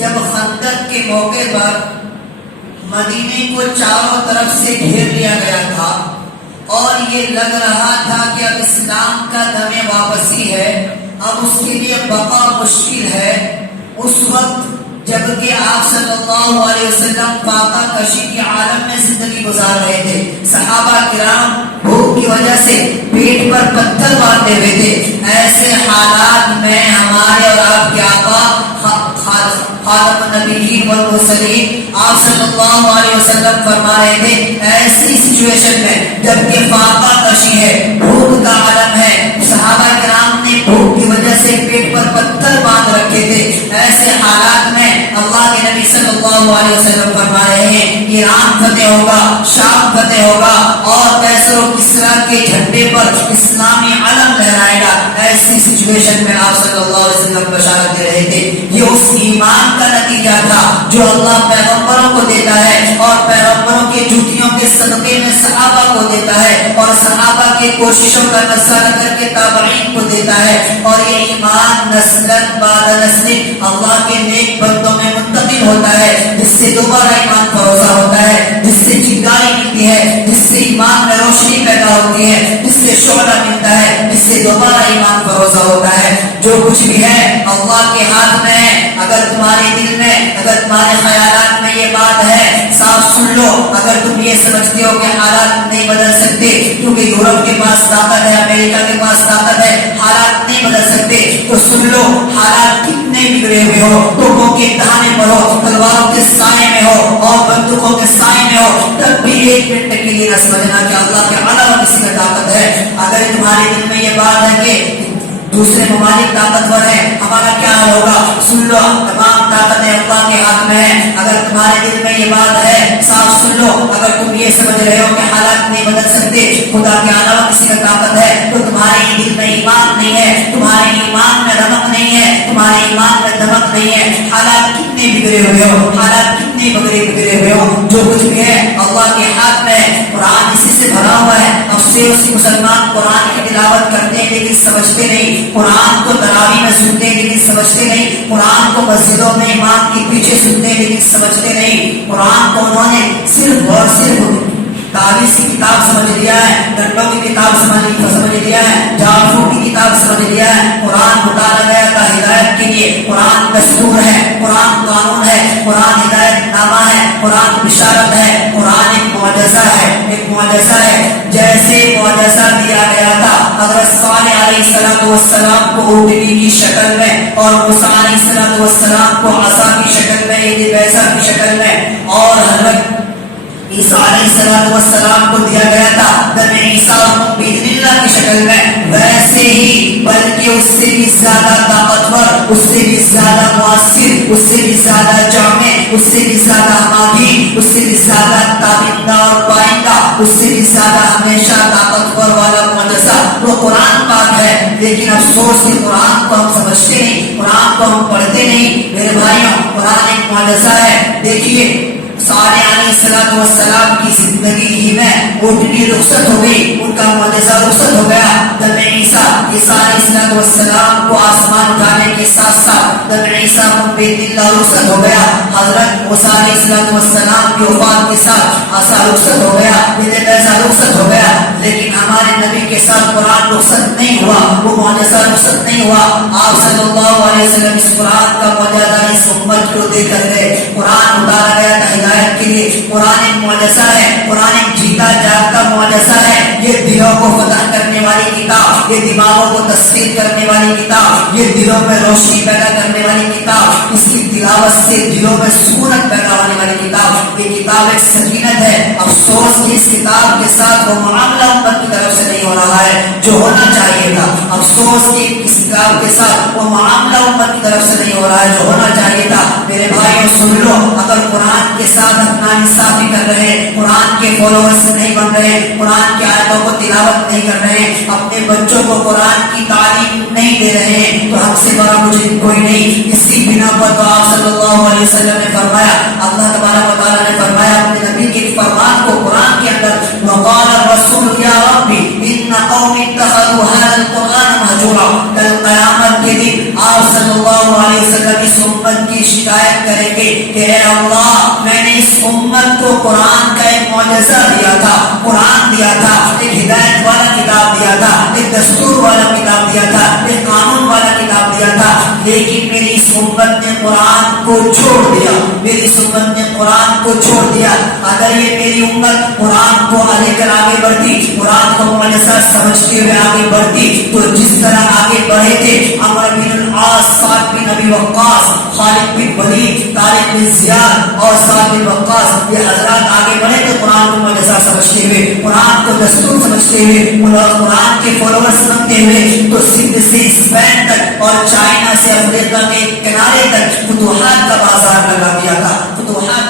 جب خندق کے موقع پر مدینے کو چاروں طرف سے گھیر لیا گیا تھا اور یہ لگ رہا تھا کہ اب اسلام کا دم واپسی ہے، اب اس کے لیے بقا مشکل ہے، اس وقت جبکہ آپ صلی اللہ علیہ وسلم فاقہ کشی کے عالم میں زندگی گزار رہے تھے، صحابہ کرام بھوک کی وجہ سے پیٹ پر پتھر باندھے ہوئے تھے، ایسے حالات میں ہمارے اور آپ کے آقا خاتم النبیین والمرسلین آپ صلی اللہ علیہ وسلم فرما رہے تھے ایسی سچویشن میں جبکہ فاقہ کشی ہے، بھوک کا عالم ہے، صحابہ کرام نے بھوک کی وجہ سے پیٹ پر پتھر باندھ رکھے تھے، ایسے حالات میں اللہ کے نبی صلی اللہ علیہ وسلم فرما رہے ہیں ایران فتح ہوگا، شام فتح ہوگا اور کیسر و کسریٰ کے جھنڈے پر اسلامی علم لہرائے گا۔ ایسی سچویشن میں آپ صلی اللہ علیہ وسلم بشارت دے رہے تھے، یہ اس ایمان کا نتیجہ تھا جو اللہ پیغمبروں کو دیتا ہے اور پیغمبروں کے جوتیوں کے صدقے میں صحابہ کو دیتا ہے اور صحابہ کے کوششوں کا نذرانہ کر کے تابعین کو دیتا ہے، اور یہ ایمان نسلاً بعد نسل اللہ کے نیک بندوں میں منتقل ہوتا ہے، جس سے دوبارہ ایمان فروزہ ہوتا ہے، جس سے چنگاری ملتی ہے، جس سے ایمان میں روشنی پیدا ہوتی ہے، جس سے شعلہ ملتا ہے، جس سے دوبارہ ایمان فروزہ ہوتا ہے۔ جو کچھ بھی ہے اللہ کے ہاتھ میں ہے، اگر تمہارے دل میں، اگر تمہارے خیالات میں یہ بات ہے صاف سن لو، اگر تم یہ سمجھتے ہو کہ حالات نہیں بدل سکتے کیونکہ یورپ کے پاس طاقت ہے، امریکہ کے پاس طاقت ہے، حالات نہیں بدل سکتے، تو سن لو حالات کتنے بگڑے ہوئے ہو، توپوں کے دہانے پر ہو، تلواروں کے سائے میں ہو اور بندوقوں کے سائے میں ہو، تب بھی ایک منٹ کے لیے نہ سمجھنا کہ اللہ کے علاوہ کسی میں طاقت ہے۔ اگر تمہارے دل میں یہ بات ہے کہ دوسرے ممالک طاقتور ہیں، ہمارا کیا حال ہوگا، سن لو تمام طاقتیں اللہ کے ہاتھ میں ہیں۔ اگر تمہارے دل میں یہ بات ہے صاف سن لو، اگر تم یہ سمجھ رہے ہو کہ حالات نہیں بدل سکتے، خدا کے علاوہ کسی کا طاقت ہے، تو تمہارے دل میں ایمان نہیں ہے، تمہارے ایمان میں رمق نہیں ہے، تمہارے ایمان میں دمک نہیں ہے۔ حالات کتنے بگڑے ہوئے ہو، حالات کتنے بگڑے ہوئے ہو، جو کچھ بھی ہے اللہ کے ہاتھ میں ہے۔ قرآن اسی سے بھرا ہوا ہے، افسوس مسلمان قرآن کی تلاوت کرتے ہیں لیکن سمجھتے نہیں، قرآن کو تراویح میں سنتے ہیں لیکن سمجھتے نہیں، قرآن کو مسجدوں میں امام کے پیچھے سنتے ہیں لیکن سمجھتے نہیں۔ قرآن کو انہوں نے صرف اور صرف تاریخ کی کتاب سمجھ لیا ہے، گھنٹوں کی کتاب سمجھ لیا ہے، جارفوں کی کتاب سمجھ لیا ہے۔ قرآن اتارا گیا تھا ہدایت کے لیے، قرآن دستور ہے، قرآن قانون ہے، قرآن ہدایت نامہ ہے، قرآن بشارت ہے، قرآن ایک معجزہ ہے، ایک معجزہ ہے۔ جیسے معجزہ دیا گیا تھا حضرت صالح علیہ السلام کو اونٹنی کی شکل میں اور موسیٰ علیہ السلام کو عصا کی شکل میں، یہ بیضہ کی شکل میں، اور حضرت عیسیٰ علیہ السلام کو دیا گیا تھا دم عیسیٰ باذن اللہ کی شکل میں، ویسے ہی بلکہ اس سے بھی زیادہ طاقتور، اس سے بھی زیادہ مؤثر، اس سے بھی زیادہ جامع، اس سے بھی زیادہ ہماگی، اس سے بھی زیادہ تابندہ اور پائندہ، اس سے بھی زیادہ ہمیشہ طاقتور والا معجزہ وہ قرآن پاک ہے۔ لیکن افسوس کہ قرآن کو ہم سمجھتے نہیں، قرآن کو ہم پڑھتے نہیں۔ میرے بھائیوں، قرآن ایک معجزہ ہے۔ دیکھیے صالح علیہ السلام کی زندگی ہی میں اونٹنی رخصت ہو گئی، ان کا معجزہ رخصت ہو گیا۔ دم عیسیٰ علیہ السلام کو آسمان اٹھانے کے ساتھ ساتھ دم عیسیٰ بیت اللہ رخصت ہو گیا۔ حضرت موسیٰ علیہ السلام کی وفات کے ساتھ عصا رخصت ہو گیا، یہ بیضہ رخصت ہو گیا، لیکن ہمارے نبی کے ساتھ قرآن رخصت نہیں ہوا، وہ معجزہ رخصت نہیں ہوا۔ آپ صلی اللہ علیہ وسلم اس قرآن کا معجزہ اس امت کو دے کر گئے۔ قرآن اتارا گیا تھا ہدایت کے لیے، قرآن ایک معجزہ ہے، قرآن ایک جیتا جاگتا معجزہ ہے۔ یہ دلوں کو فتح کرنے والی کتاب، یہ دماغوں کو تسخیر کرنے والی کتاب، یہ دلوں میں روشنی پیدا کرنے والی کتاب، اس کی تلاوت سے دلوں میں سکونت پیدا ہونے والی کتاب، یہ کتاب ایک سکینت ہے۔ افسوس کہ اس کتاب کے ساتھ وہ معاملہ امت کی طرف سے نہیں ہو رہا ہے جو ہونا چاہیے تھا۔ افسوس کہ اس کتاب کے ساتھ وہ معاملہ امت کی طرف سے نہیں ہو رہا ہے جو ہونا چاہیے تھا۔ میرے بھائیوں سن لو، اگر قرآن کے ساتھ اپنا انصافی کر رہے ہیں، قرآن کے فالوورز نہیں بن رہے، قرآن کی آیتوں کو تلاوت نہیں کر رہے، اپنے بچوں کو قرآن کی تعلیم نہیں دے رہے ہیں، تو ہم سے بڑا مجرم کوئی نہیں۔ اسی بنا پر تو آپ صلی اللہ علیہ وسلم نے فرمایا، اللہ تبارک و تعالیٰ نے فرمایا اپنے نبی کے فرمان کو قرآن کے اندر، وقال الرسول یا ربی ان قوم اتخذوا هذا القرآن مهجورا۔ کل قیامت کے دن آپ صلی اللہ علیہ وسلم اس امت کی کی شکایت کریں گے کہ اے اللہ میں نے اس امت کو قرآن کا ایک معجزہ دیا تھا, قرآن دیا تھا, ایک ہدایت والا کتاب دیا تھا, ایک دستور والا کتاب دیا تھا, ایک قانون والا کتاب دیا تھا, لیکن میری اس امت نے قرآن کو چھوڑ دیا, میری اس امت نے قرآن کو چھوڑ دیا. اگر یہ میری امت قرآن کو لے کر آگے بڑھتی, قرآن کو معجزہ سمجھتے ہوئے آگے بڑھتی, تو جس طرح آگے بڑھے تھے عمرو بن العاص, سعد بن ابی وقاص, خالد بن ولید, طارق بن زیاد اور سعد بن وقاص, یہ حضرات آگے بڑھے تھے قرآن کو معجزہ سمجھتے ہوئے, قرآن کو دستور سمجھتے ہوئے, قرآن کے فالوورز بنتے ہوئے, تو سندھ سے اسپین تک اور چائنا سے افریقہ کے کنارے تک فتوحات کا بازار لگا دیا تھا, فتوحات